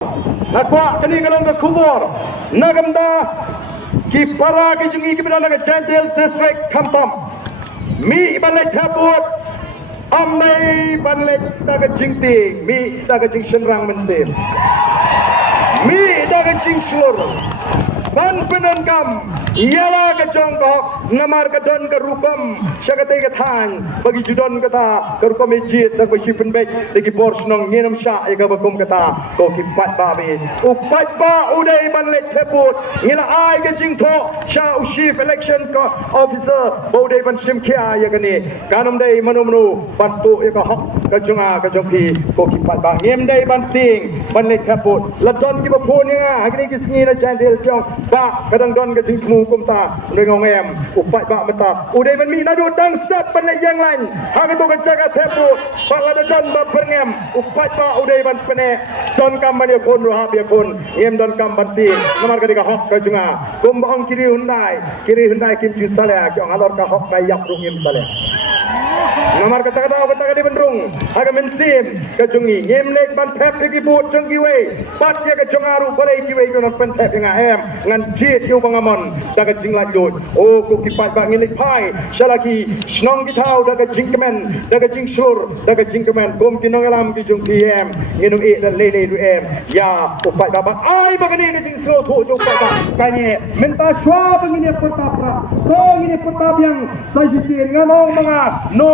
Nakwa kini kalong ke kubur nagamda ki para ki jungi ki bidana ke Chantil district Kamtam mi balai tabut amnai balai daga jingti mi daga jing senrang mentir mi daga jing sur ban penangkam ialah kejong kok namar kedon ke rukam syakate ketang bagi judon kata ke rukam masjid dan bagi penbek lagi bors nong nginam syak ika bakum kata ko kipat babi upat ba udai ban let tebut ngila ai ke jing to sya chief election ko officer bodai ban simkia ya kani kanum dai manu bantu ika hok kejong pi ko kipat ba ngem dai ban ting ban let tebut ladon ki bapun nga hakni ki sngi na Chantil jong ba kadang don ke jing mu kumta dengan ngem upat ba mata udai ban mi nadu dang sat ban yang lain hang tu kejaga tebut pala dan ba perngem upat ba udai ban pene don kam ban yakun roha yakun ngem don kam banti namar kadika hok ka junga kum bang kiri hundai kim ju sale kyong alor ka hok kai yak rungim sale namar kata di bendrung aga mensim ka jungi ngem lek ban thep ki but jung ki wei pat ya ka jungaru bare ki wei ko nak pen thep nga em ngan jit yu bangamon daga jing lanjut oh ko kipat ba ngilik pai salaki snong ki thau daga jing kemen daga jing sur daga jing kemen kom ki nong alam ki jung pm nginung e dan lele du em ya upat ba ai ba ni ni jing so tho jung pa kanye minta shwa bangini putapra to ngini putab yang sajikir nganong mga no